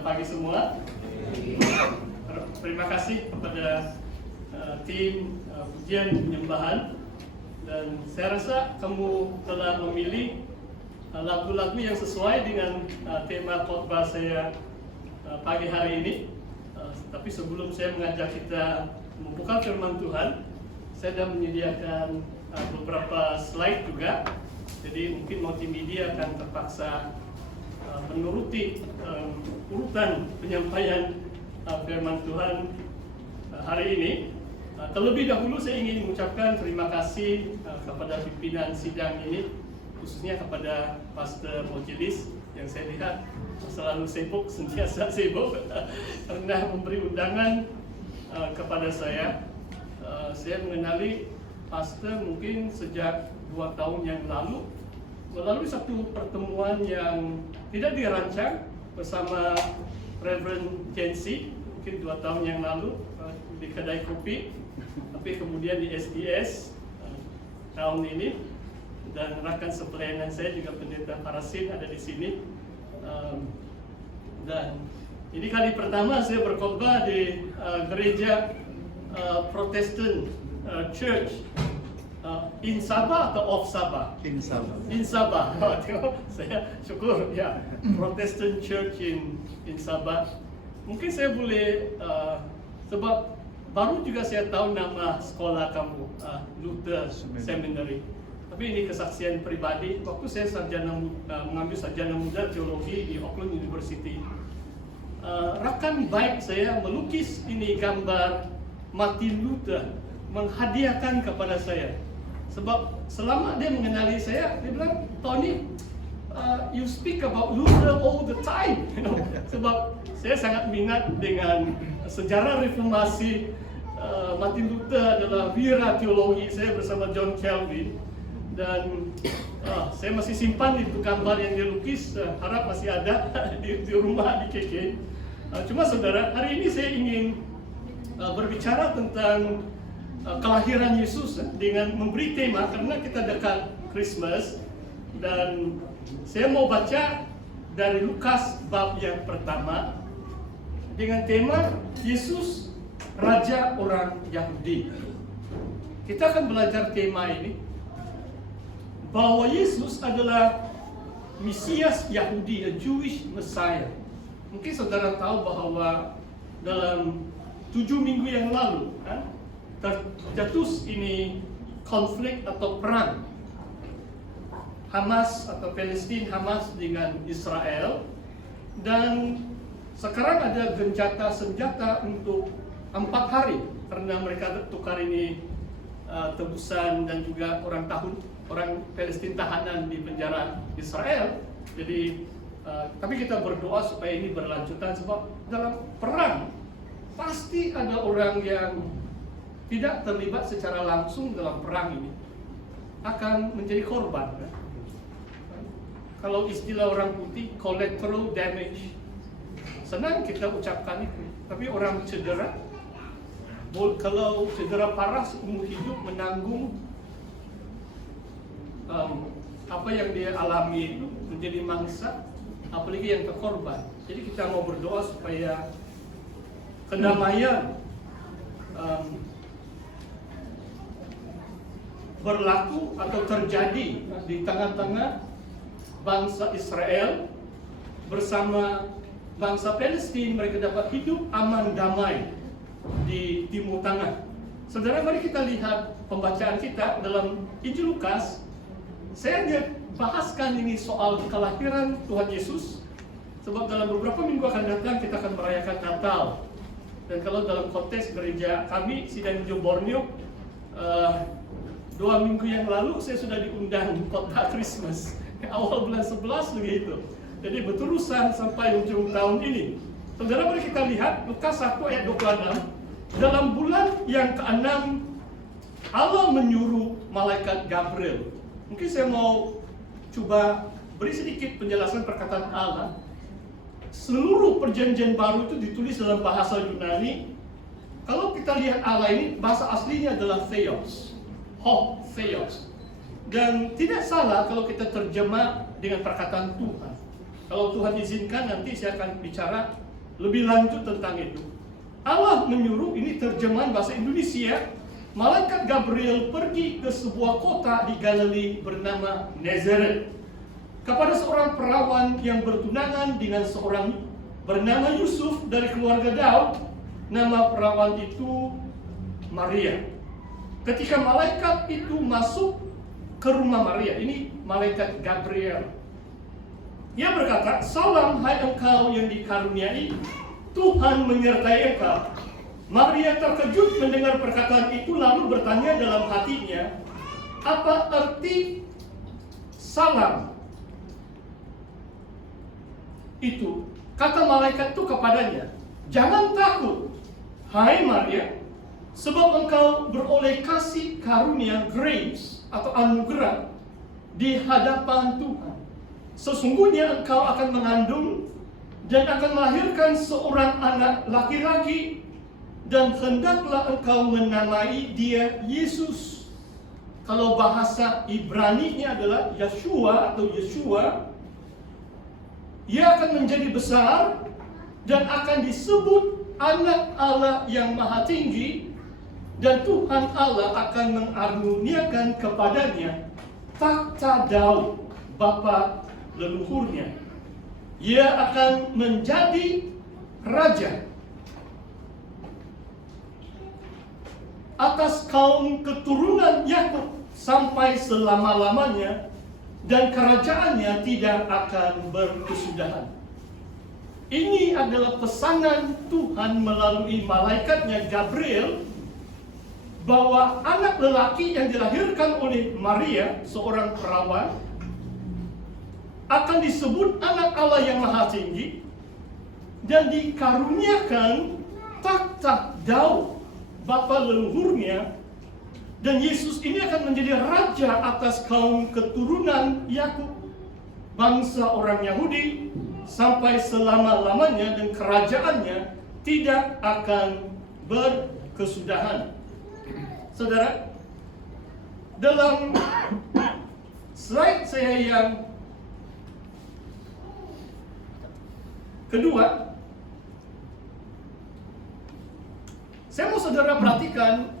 pagi semua. Terima kasih kepada tim pujian penyembahan, dan saya rasa kamu telah memilih lagu-lagu yang sesuai dengan tema khotbah saya pagi hari ini. Tapi sebelum saya mengajak kita membuka firman Tuhan, saya sudah menyediakan beberapa slide juga. Jadi mungkin multimedia akan terpaksa menuruti urutan penyampaian firman Tuhan hari ini. Terlebih dahulu saya ingin mengucapkan terima kasih kepada pimpinan sidang ini, khususnya kepada Pastor Mojilis yang saya lihat selalu sibuk, sentiasa sibuk karena memberi undangan kepada saya. Saya mengenali Pastor mungkin sejak 2 tahun yang lalu melalui satu pertemuan yang tidak dirancang bersama Reverend Jensi, mungkin 2 tahun yang lalu di kedai kopi, tapi kemudian di SDS tahun ini, dan rakan sepelayanan saya juga Pendeta Parasin ada di sini. Dan ini kali pertama saya berkhotbah di gereja Protestant Church in Sabah atau off Sabah? In Sabah. In Sabah. Saya syukur ya, Protestant Church in Sabah. Mungkin saya boleh sebab baru juga saya tahu nama sekolah kamu, Luther Seminary. Tapi ini kesaksian pribadi. Waktu saya mengambil sarjana muda teologi di Auckland University, rakan baik saya melukis ini gambar Martin Luther, menghadiahkan kepada saya. Sebab selama dia mengenali saya, dia bilang, "Tony, you speak about Luther all the time." Sebab saya sangat minat dengan sejarah reformasi. Martin Luther adalah wira teologi saya bersama John Calvin, dan saya masih simpan itu gambar yang dia lukis. Harap masih ada di rumah di KK. Cuma saudara, hari ini saya ingin berbicara tentang kelahiran Yesus dengan memberi tema, karena kita dekat Christmas, dan saya mau baca dari Lukas bab yang pertama dengan tema Yesus Raja Orang Yahudi. Kita akan belajar tema ini bahwa Yesus adalah Mesias Yahudi, a Jewish Messiah. Mungkin saudara tahu bahwa dalam 7 minggu yang lalu terjatuh ini konflik atau perang Hamas atau Palestina, Hamas dengan Israel, dan sekarang ada gencatan senjata untuk 4 hari karena mereka tukar ini tebusan dan juga orang Palestina tahanan di penjara Israel. Jadi tapi kita berdoa supaya ini berlanjutan, sebab dalam perang pasti ada orang yang tidak terlibat secara langsung dalam perang ini akan menjadi korban. Kalau istilah orang putih, collateral damage. Senang kita ucapkan itu, tapi orang cedera, kalau cedera parah seumur hidup menanggung apa yang dia alami itu, menjadi mangsa, apalagi yang terkorban. Jadi kita mau berdoa supaya kedamaian berlaku atau terjadi di tengah-tengah bangsa Israel bersama bangsa Palestina. Mereka dapat hidup aman damai di Timur Tengah. Saudara, mari kita lihat pembacaan kita dalam Injil Lukas. Saya hanya bahaskan ini soal kelahiran Tuhan Yesus, sebab dalam beberapa minggu akan datang kita akan merayakan Natal. Dan kalau dalam konteks gereja kami, Sidang Hijau Borneo, 2 minggu yang lalu saya sudah diundang khotbah Christmas awal bulan 11 begitu. Jadi berterusan sampai ujung tahun ini. Saudara, mari kita lihat Lukas 1 ayat 26. Dalam bulan yang ke-6 Allah menyuruh malaikat Gabriel. Mungkin saya mau coba beri sedikit penjelasan perkataan Allah. Seluruh perjanjian baru itu ditulis dalam bahasa Yunani. Kalau kita lihat Allah ini, bahasa aslinya adalah Theos. Theos. Dan tidak salah kalau kita terjemah dengan perkataan Tuhan. Kalau Tuhan izinkan nanti saya akan bicara lebih lanjut tentang itu. Allah menyuruh, ini terjemahan bahasa Indonesia, malaikat Gabriel pergi ke sebuah kota di Galilea bernama Nazaret kepada seorang perawan yang bertunangan dengan seorang bernama Yusuf dari keluarga Daud. Nama perawan itu Maria. Ketika malaikat itu masuk ke rumah Maria, ini malaikat Gabriel, ia berkata, "Salam hai engkau yang dikaruniai, Tuhan menyertai engkau." Maria terkejut mendengar perkataan itu, lalu bertanya dalam hatinya, apa arti salam itu? Kata malaikat itu kepadanya, "Jangan takut, hai Maria, sebab engkau beroleh kasih karunia, grace atau anugerah di hadapan Tuhan. Sesungguhnya engkau akan mengandung dan akan melahirkan seorang anak laki-laki, dan hendaklah engkau menamai dia Yesus." Kalau bahasa Ibrani-nya adalah Yeshua atau Yeshua. Ia akan menjadi besar dan akan disebut Anak Allah yang Maha Tinggi, dan Tuhan Allah akan mengaruniakan kepadanya takhta Daud bapa leluhurnya. Ia akan menjadi raja atas kaum keturunan Yakub sampai selama-lamanya, dan kerajaannya tidak akan berkesudahan. Ini adalah pesanan Tuhan melalui malaikatnya Gabriel, bahwa anak lelaki yang dilahirkan oleh Maria, seorang perawan, akan disebut Anak Allah yang Maha Tinggi, dan dikaruniakan takhta Daud bapa leluhurnya, dan Yesus ini akan menjadi raja atas kaum keturunan Yakub, bangsa orang Yahudi, sampai selama-lamanya, dan kerajaannya tidak akan berkesudahan. Saudara, dalam slide saya yang kedua, saya mau saudara perhatikan,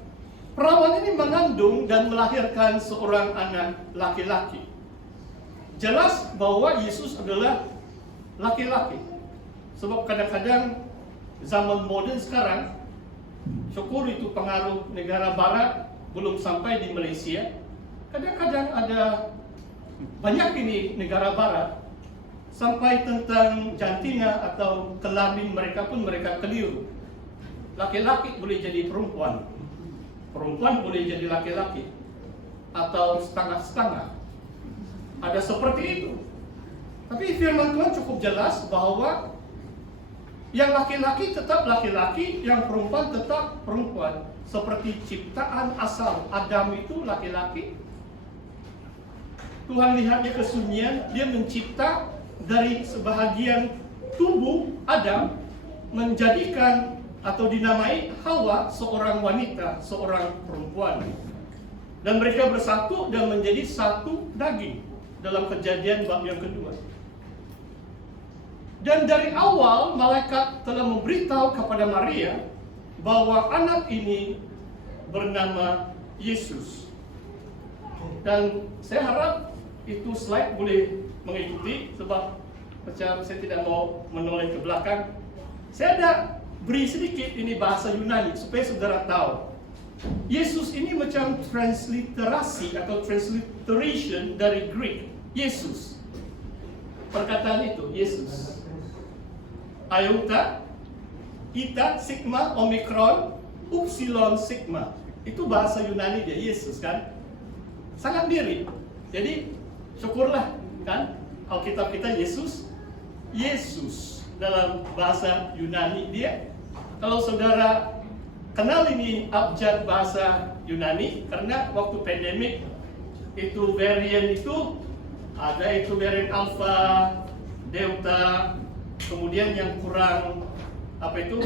perawan ini mengandung dan melahirkan seorang anak laki-laki. Jelas bahwa Yesus adalah laki-laki. Sebab kadang-kadang zaman modern sekarang, syukur itu pengaruh negara barat belum sampai di Malaysia. Kadang-kadang ada banyak ini negara barat sampai tentang jantina atau kelamin mereka pun mereka keliru. Laki-laki boleh jadi perempuan, perempuan boleh jadi laki-laki, atau setengah-setengah. Ada seperti itu. Tapi firman Tuhan cukup jelas bahwa yang laki-laki tetap laki-laki, yang perempuan tetap perempuan. Seperti ciptaan asal Adam itu laki-laki. Tuhan lihatnya kesunyian, dia mencipta dari sebahagian tubuh Adam, menjadikan atau dinamai Hawa seorang wanita, seorang perempuan. Dan mereka bersatu dan menjadi satu daging dalam Kejadian bab yang kedua. Dan dari awal malaikat telah memberitahu kepada Maria bahwa anak ini bernama Yesus. Dan saya harap itu slide boleh mengikuti, sebab macam saya tidak mau menoleh ke belakang. Saya ada beri sedikit ini bahasa Yunani supaya saudara tahu. Yesus ini macam transliterasi atau transliteration dari Greek. Yesus. Perkataan itu, Yesus. Iota, Eta, Sigma, Omikron, Upsilon, Sigma. Itu bahasa Yunani dia, Yesus kan. Sangat mirip. Jadi syukurlah kan Alkitab kita Yesus. Yesus dalam bahasa Yunani dia. Kalau saudara kenal ini abjad bahasa Yunani, karena waktu pandemik itu varian itu ada, itu varian Alpha, Delta, kemudian yang kurang apa itu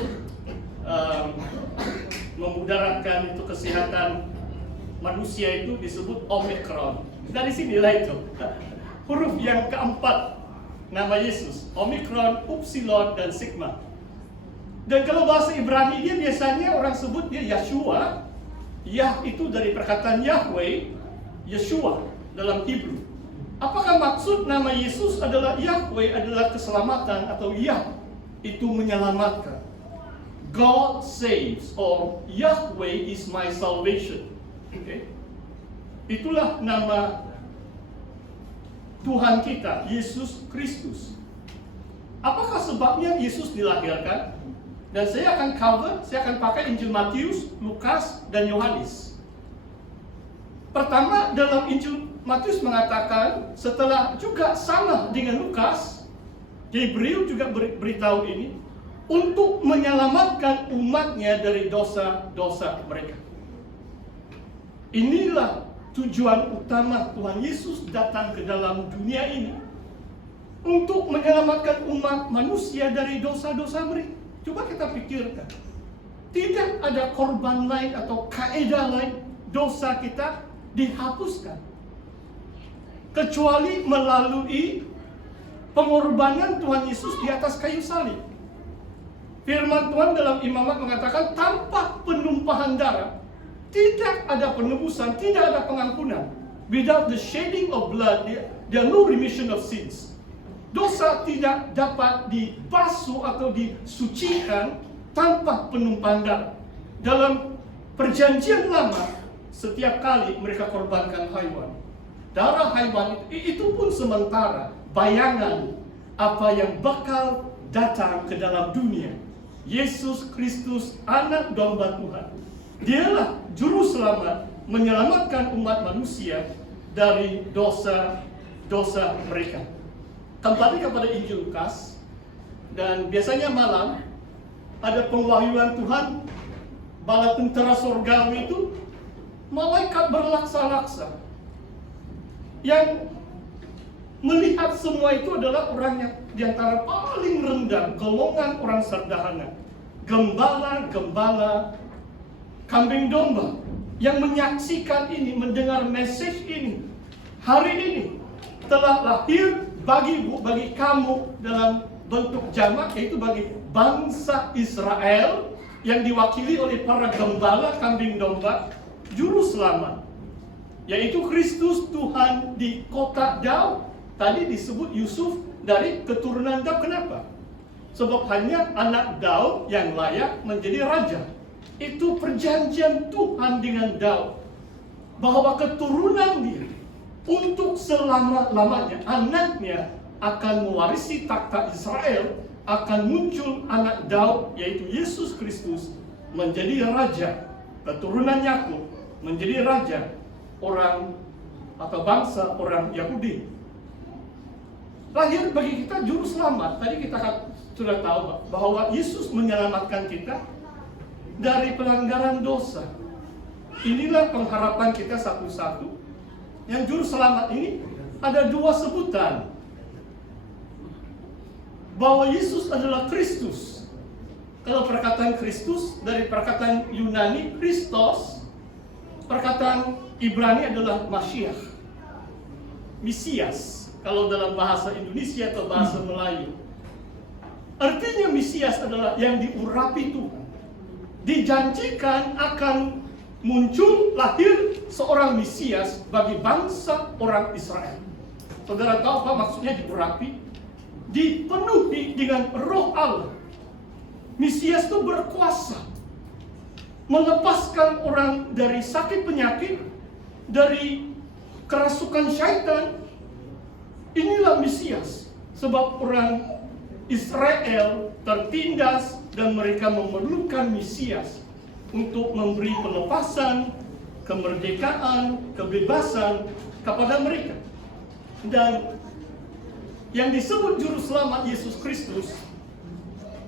memudaratkan itu kesehatan manusia itu disebut Omikron. Dari sinilah itu huruf yang keempat nama Yesus. Omikron, Upsilon, dan Sigma. Dan kalau bahasa Ibrani dia biasanya orang sebut dia Yeshua. Yah itu dari perkataan Yahweh, Yeshua dalam Hebrew. Apakah maksud nama Yesus adalah Yahweh adalah keselamatan atau Yah itu menyelamatkan? God saves or Yahweh is my salvation. Okay? Itulah nama Tuhan kita, Yesus Kristus. Apakah sebabnya Yesus dilahirkan? Dan saya akan pakai Injil Matius, Lukas, dan Yohanes. Pertama, dalam Injil Matius mengatakan, setelah juga sama dengan Lukas, Gabriel juga beritahu ini, untuk menyelamatkan umatnya dari dosa-dosa mereka. Inilah tujuan utama Tuhan Yesus datang ke dalam dunia ini, untuk menyelamatkan umat manusia dari dosa-dosa mereka. Coba kita pikirkan, tidak ada korban lain atau kaidah lain dosa kita dihapuskan kecuali melalui pengorbanan Tuhan Yesus di atas kayu salib. Firman Tuhan dalam Imamat mengatakan tanpa penumpahan darah tidak ada penebusan, tidak ada pengampunan. Without the shedding of blood, there are no remission of sins. Dosa tidak dapat dibasuh atau disucikan tanpa penumpahan darah. Dalam perjanjian lama, setiap kali mereka korbankan haiwan. Darah haiwan itu pun sementara bayangan apa yang bakal datang ke dalam dunia. Yesus Kristus, anak domba Tuhan. Dialah juru selamat, menyelamatkan umat manusia dari dosa-dosa mereka. Kembali kepada Injil Lukas, dan biasanya malam ada pengwahyuan Tuhan, bala tentara surgawi itu, malaikat berlaksa-laksa yang melihat semua itu adalah orang yang diantara paling rendah, golongan orang sederhana, gembala-gembala kambing domba yang menyaksikan ini, mendengar message ini. Hari ini telah lahir bagi kamu dalam bentuk jamak, yaitu bagi bangsa Israel yang diwakili oleh para gembala kambing domba, juru selamat, yaitu Kristus Tuhan di kota Daud. Tadi disebut Yusuf dari keturunan Daud. Kenapa? Sebab hanya anak Daud yang layak menjadi raja. Itu perjanjian Tuhan dengan Daud, bahwa keturunan dia untuk selama-lamanya, anaknya akan mewarisi takhta Israel, akan muncul anak Daud, yaitu Yesus Kristus, menjadi raja. Keturunan Yakub menjadi raja orang atau bangsa orang Yahudi. Lahir bagi kita juru selamat. Tadi kita sudah tahu bahwa Yesus menyelamatkan kita dari pelanggaran dosa. Inilah pengharapan kita satu-satu. Yang juru selamat ini ada dua sebutan, bahwa Yesus adalah Kristus. Kalau perkataan Kristus dari perkataan Yunani Christos, perkataan Ibrani adalah Mashiach, Mesias kalau dalam bahasa Indonesia atau bahasa Melayu. Artinya Mesias adalah yang diurapi Tuhan, dijanjikan akan muncul, lahir seorang Mesias bagi bangsa orang Israel. Saudara tahu apa maksudnya diurapi? Dipenuhi dengan roh Allah. Mesias itu berkuasa melepaskan orang dari sakit penyakit, dari kerasukan syaitan. Inilah Mesias. Sebab orang Israel tertindas dan mereka memerlukan Mesias untuk memberi pelepasan, kemerdekaan, kebebasan kepada mereka. Dan yang disebut juru selamat Yesus Kristus,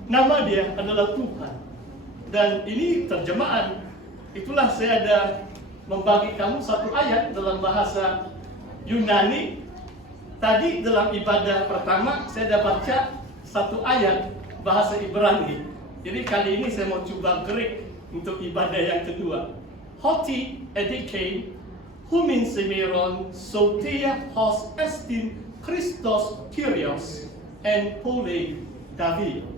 nama dia adalah Tuhan. Dan ini terjemahan. Itulah saya ada membagi kamu satu ayat dalam bahasa Yunani. Tadi dalam ibadah pertama saya ada baca satu ayat bahasa Ibrani. Jadi kali ini saya mau coba Greek untuk ibadah yang kedua. Hoti edikein humin semeron sotia hos estin Christos Kyrios and Pole David.